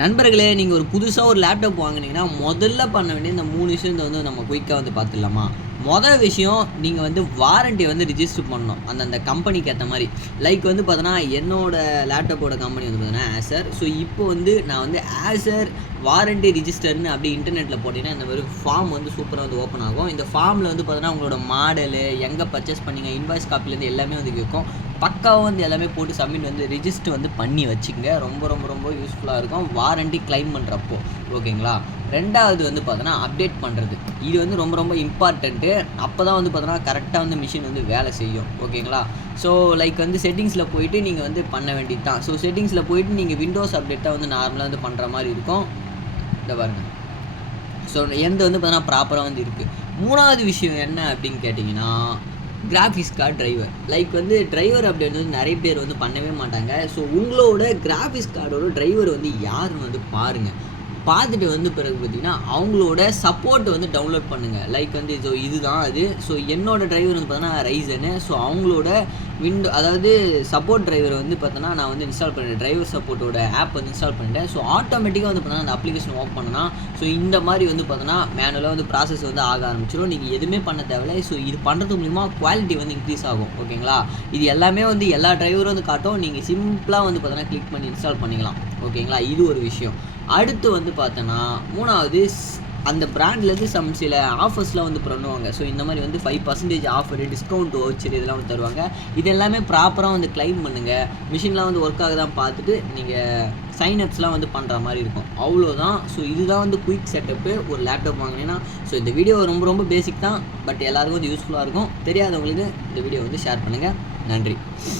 நண்பர்களே, நீங்க ஒரு புதுசா ஒரு லேப்டாப் வாங்குனீங்கன்னா, முதல்ல பண்ண வேண்டிய இந்த 3 விஷயத்த நம்ம குயிக்கா பார்த்துடலாமா? விஷயம் நீங்க வாரண்டிய ரிஜிஸ்டர் பண்ணணும். அந்தந்த கம்பெனிக்கு ஏத்த மாரி. லைக் பார்த்தோன்னா, என்னோட லேப்டாப்போட கம்பெனி பார்த்தீங்கன்னா, Acer. ஸோ இப்போ நான் Acer வாரண்டி ரிஜிஸ்டர்ன்னு அப்படி இன்டர்நெட்ல போட்டீங்கன்னா, இந்த மாரி ஃபார்ம் சூப்பரா ஓப்பன் ஆகும். இந்த ஃபார்ம்ல பார்த்தோன்னா, உங்களோட மாடலு, எங்க பர்ச்சேஸ் பண்ணீங்க, இன்வாய்ஸ் காப்பிலேருந்து எல்லாமே கேட்கும். பக்காவா எல்லாமே போட்டு சப்மிட் ரிஜிஸ்டர் பண்ணி வச்சுக்கங்க. ரொம்ப ரொம்ப ரொம்ப யூஸ்ஃபுல்லா இருக்கும். வாரண்டி கிளைம் பண்ணுறப்போ ஓகேங்களா. 2வது பார்த்தோன்னா அப்டேட் பண்ணுறது. இது ரொம்ப ரொம்ப இம்பார்ட்டண்ட்டு. அப்போ தான் பார்த்தோன்னா கரெக்டாக மிஷின் வேலை செய்யும் ஓகேங்களா. ஸோ லைக் செட்டிங்ஸில் போயிட்டு நீங்கள் பண்ண வேண்டியது தான். ஸோ செட்டிங்ஸில் போயிட்டு நீங்கள் விண்டோஸ் அப்டேட் தான் நார்மலாக பண்ணுற மாதிரி இருக்கும். இந்த பாருங்க. ஸோ எந்த பார்த்தோன்னா ப்ராப்பராக இருக்குது. 3வது விஷயம் என்ன அப்படின்னு கேட்டிங்கன்னா, graphics card driver. Like driver update நிறைய பேர் பண்ணவே மாட்டாங்க. ஸோ உங்களோட கிராஃபிக்ஸ் கார்டோட டிரைவர் யாருன்னு பாருங்கள். பார்த்துட்டு பிறகு பார்த்தீங்கன்னா, அவங்களோட சப்போர்ட் டவுன்லோட் பண்ணுங்கள். லைக் ஸோ இதுதான் அது. ஸோ என்னோட டிரைவர் பார்த்தோன்னா ரைசனு. ஸோ அவங்களோட அதாவது சப்போர்ட் டிரைவர் பார்த்தோன்னா நான் இன்ஸ்டால் பண்ணிட்டேன். டிரைவர் சப்போர்ட்டோட ஆப் இன்ஸ்டால் பண்ணிட்டேன். ஸோ ஆட்டோமேட்டிக்காக பார்த்தோன்னா அந்த அப்ளிகேஷன் ஓப்பன் பண்ணனா, ஸோ இந்த மாதிரி பார்த்தோன்னா மேனுவலாக ப்ராசஸ் ஆக ஆரம்பிச்சிடும். நீங்கள் எதுவுமே பண்ண தேவையில்லை. ஸோ இது பண்ணுறது மூலிமா குவாலிட்டி இன்க்ரீஸ் ஆகும் ஓகேங்களா. இது எல்லாமே எல்லா டிரைவரும் காட்டும். நீங்கள் சிம்பிளாக பார்த்தோன்னா கிளிக் பண்ணி இன்ஸ்டால் பண்ணிக்கலாம் ஓகேங்களா. இது ஒரு விஷயம். அடுத்து பார்த்தோன்னா 3வது அந்த பிராண்ட்லேருந்து சில ஆஃபர்ஸ்லாம் பண்ணுவாங்க. ஸோ இந்த மாதிரி 5% ஆஃபரு, டிஸ்கவுண்ட் வவுச்சர் இதெல்லாம் தருவாங்க. இது எல்லாமே ப்ராப்பராக கிளைம் பண்ணுங்கள். மிஷின்லாம் ஒர்க் ஆகுதான் பார்த்துட்டு நீங்கள் சைன் அப்ஸ்லாம் பண்ணுற மாதிரி இருக்கும். அவ்வளோதான். ஸோ இதுதான் குயிக் செட்டப்பு ஒரு லேப்டாப் வாங்கினீங்கன்னா. ஸோ இந்த வீடியோ ரொம்ப ரொம்ப பேசிக் தான். பட் எல்லாருக்கும் யூஸ்ஃபுல்லாக இருக்கும். தெரியாதவங்களுக்கு இந்த வீடியோ ஷேர் பண்ணுங்கள். நன்றி.